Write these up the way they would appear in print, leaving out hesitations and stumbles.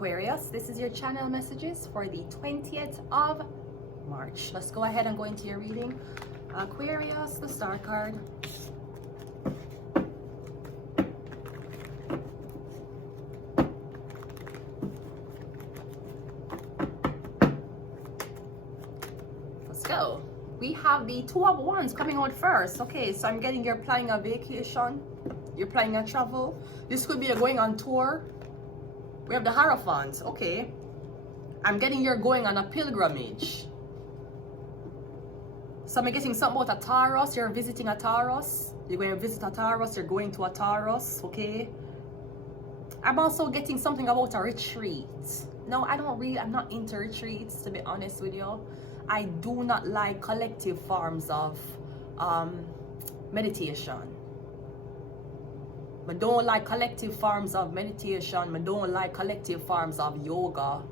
Aquarius, this is your channel messages for the 20th of March. Let's go ahead and go into your reading. Aquarius, the star card. Let's go. We have the Two of Wands coming out first. Okay, so I'm getting you're planning a vacation. You're planning a travel. This could be a going on tour. We have the Hierophant. Okay. I'm getting you're going on a pilgrimage. So I'm getting something about a Taurus. You're visiting a Taurus. You're going to visit a Taurus. You're going to a Taurus. Okay. I'm also getting something about a retreat. No, I'm not into retreats, to be honest with you. I do not like collective forms of meditation. I don't like collective forms of meditation. I don't like collective forms of yoga.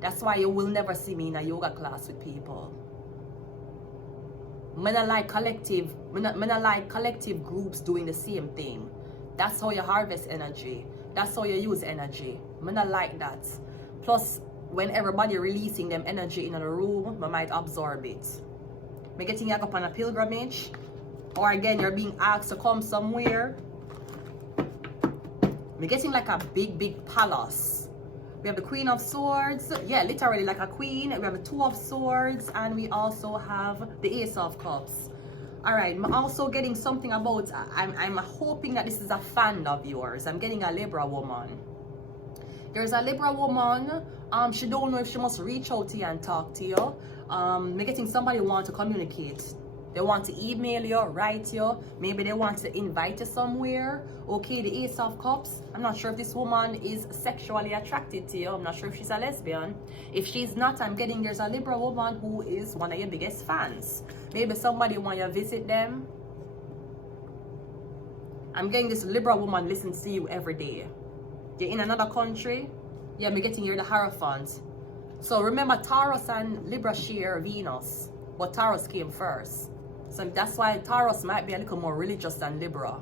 That's why you will never see me in a yoga class with people. I don't like collective groups doing the same thing. That's how you harvest energy. That's how you use energy. I don't like that. Plus, when everybody releasing them energy in a room, I might absorb it. I'm getting you up on a pilgrimage, or again, you're being asked to come somewhere. I'm getting like a big palace. We have the Queen of Swords. Yeah, literally like a queen. We have the Two of Swords, and we also have the Ace of Cups. All right, I'm also getting something about, I'm hoping that this is a fan of yours. I'm getting a Libra woman. There's a Libra woman. She don't know if she must reach out to you and talk to you. I'm getting somebody who wants to communicate. They want to email you, write you. Maybe they want to invite you somewhere. Okay, the Ace of Cups. I'm not sure if this woman is sexually attracted to you. I'm not sure if she's a lesbian. If she's not, I'm getting there's a Libra woman who is one of your biggest fans. Maybe somebody want you to visit them. I'm getting this Libra woman listens to you every day. You're in another country. Yeah, I'm getting you're the Hierophant. So remember, Taurus and Libra share Venus, but Taurus came first. So that's why Taurus might be a little more religious than Libra.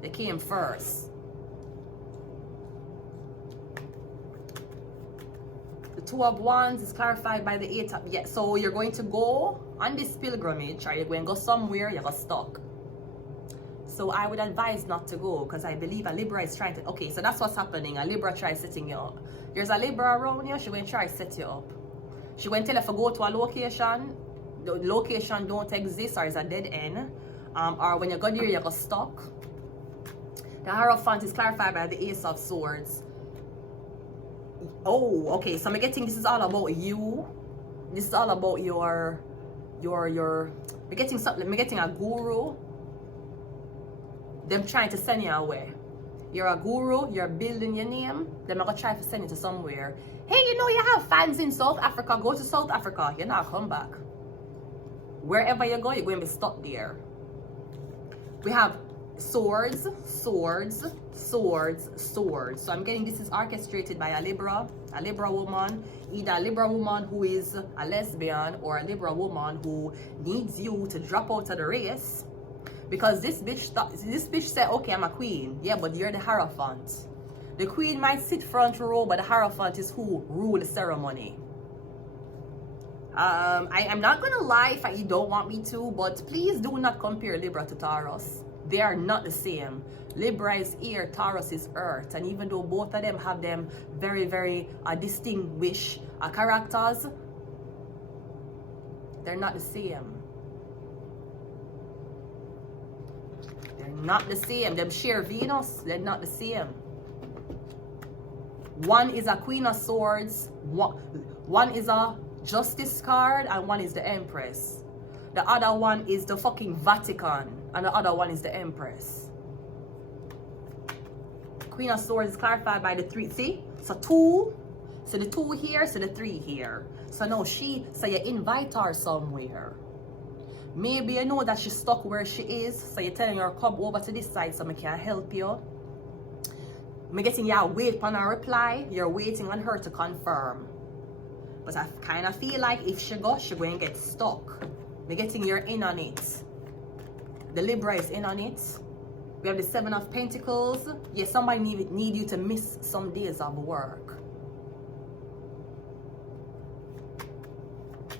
They came first. The Two of Wands is clarified by the Eight of... Yeah, so you're going to go on this pilgrimage, or you're going to go somewhere, you're stuck. So I would advise not to go, because I believe a Libra is trying to... Okay, so that's what's happening. A Libra tries setting you up. There's a Libra around you, she's going to try to set you up. She's going to tell you if you go to a location, the location don't exist or is a dead end, or when you go there, you get stuck. The Hierophant is clarified by the Ace of Swords. Oh, okay, so I'm getting this is all about you. This is all about your we're getting something. I'm getting a guru. Them trying to send you away. You're a guru, you're building your name, they're gonna try to send you to somewhere. Hey, you know you have fans in South Africa, go to South Africa, you're not come back. Wherever you go, you're going to be stuck there. We have swords, swords, swords, swords. So I'm getting this is orchestrated by a Libra woman. Either a Libra woman who is a lesbian or a Libra woman who needs you to drop out of the race. Because this bitch said, okay, I'm a queen. Yeah, but you're the Hierophant. The queen might sit front row, but the Hierophant is who rule the ceremony. I'm not gonna lie if you don't want me to, but please do not compare Libra to Taurus. They are not the same. Libra is air, Taurus is earth, and even though both of them have them very distinguished characters, they're not the same. They're not the same. Them share Venus, they're not the same. One is a Queen of Swords, one is a Justice card, and one is the Empress. The other one is the fucking Vatican, and the other one is the Empress. Queen of Swords is clarified by the three. See? So two. So the two here, so the three here. So now so you invite her somewhere. Maybe you know that she's stuck where she is, so you're telling her, come over to this side so I can help you. I'm getting you wait on her reply. You're waiting on her to confirm. But I kind of feel like if she goes, she's going to get stuck. I'm getting you're in on it. The Libra is in on it. We have the Seven of Pentacles. Yes, somebody need you to miss some days of work.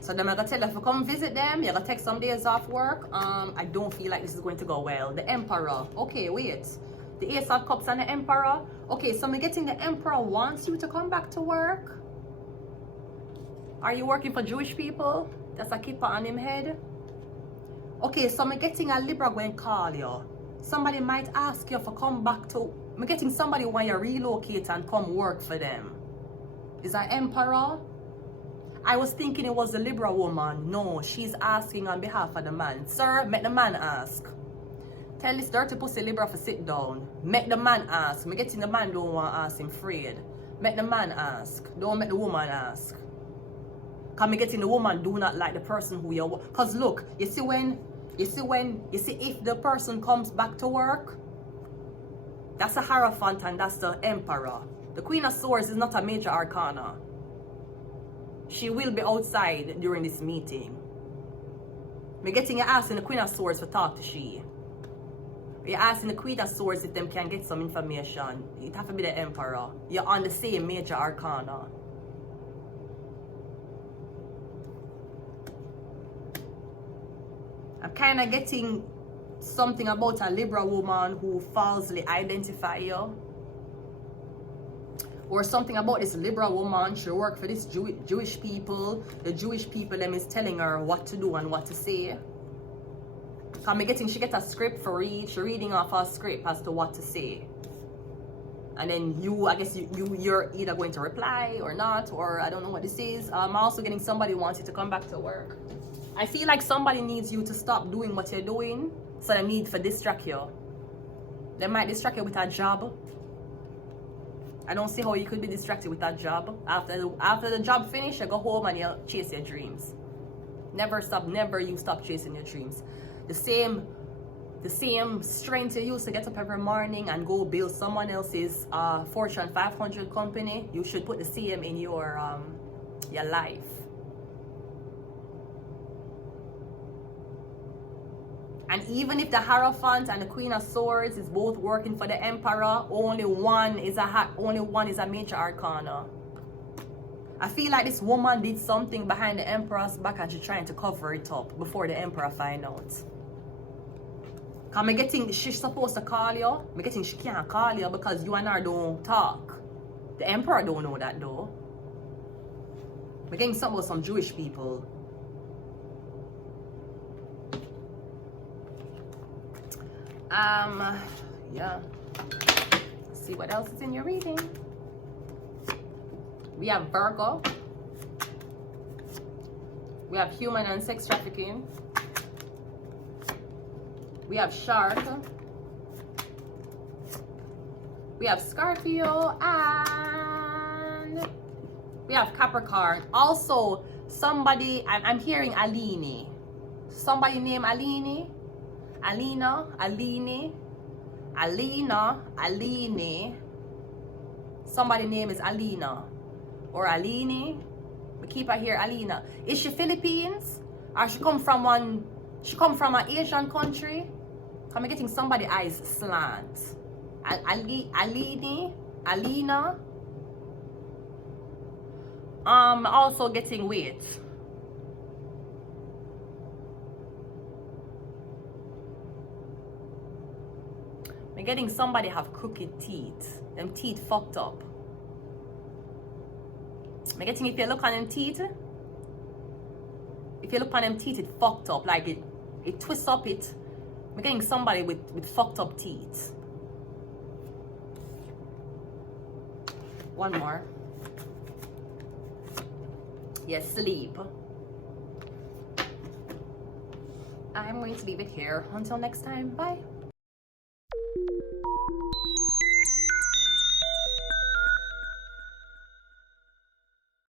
So then I'm gonna tell you if you come visit them, you're gonna take some days off work. I don't feel like this is going to go well. The Emperor. Okay, wait. The Ace of Cups and the Emperor. Okay, so I'm getting the Emperor wants you to come back to work. Are you working for Jewish people? That's a keeper on him head. Okay, so I'm getting a Libra going to call you. Somebody might ask you for come back to... I'm getting somebody when you relocate and come work for them. Is that Emperor? I was thinking it was the Libra woman. No, she's asking on behalf of the man. Sir, make the man ask. Tell this dirty pussy Libra for sit down. Make the man ask. I'm getting the man don't want to ask him afraid. Make the man ask. Don't make the woman ask. Cause me getting the woman do not like the person who you're... Cause look, you see if the person comes back to work, that's a Hierophant and that's the Emperor. The Queen of Swords is not a major arcana. She will be outside during this meeting. Me getting you asking the Queen of Swords to talk to she. You're asking the Queen of Swords if them can get some information. It have to be the Emperor. You're on the same major arcana. I'm kind of getting something about a Libra woman who falsely identify you. Or something about this Libra woman, she work for this Jewish people. The Jewish people them is telling her what to do and what to say. I'm getting she get a script for read. She reading off her script as to what to say. And then I guess you're either going to reply or not, or I don't know what this is. I'm also getting somebody wants you to come back to work. I feel like somebody needs you to stop doing what you're doing, so they need to distract you. They might distract you with a job. I don't see how you could be distracted with that job. After the job finish, you go home and you chase your dreams. Never you stop chasing your dreams. The same strength you use to get up every morning and go build someone else's Fortune 500 company, you should put the same in your life. And even if the Hierophant and the Queen of Swords is both working for the Emperor, only one is a major arcana. I feel like this woman did something behind the Emperor's back and she's trying to cover it up before the Emperor find out. Cause I'm getting she's supposed to call you. I'm getting she can't call you because you and her don't talk. The Emperor don't know that though. I'm getting something about some Jewish people. Yeah. Let's see what else is in your reading. We have Virgo. We have human and sex trafficking. We have Shark. We have Scorpio and we have Capricorn. Also, somebody, I'm hearing Aline. Somebody named Aline. Aline. Somebody name is Alina or Aline. We keep her here, Alina. Is she Philippines? Or she come from an Asian country? I'm getting somebody eyes slant. Alina. Also getting weight. I'm getting somebody have crooked teeth. Them teeth fucked up. I'm getting if you look on them teeth, it fucked up. Like it twists up it. I'm getting somebody with fucked up teeth. One more. Yes, sleep. I'm going to leave it here. Until next time, bye.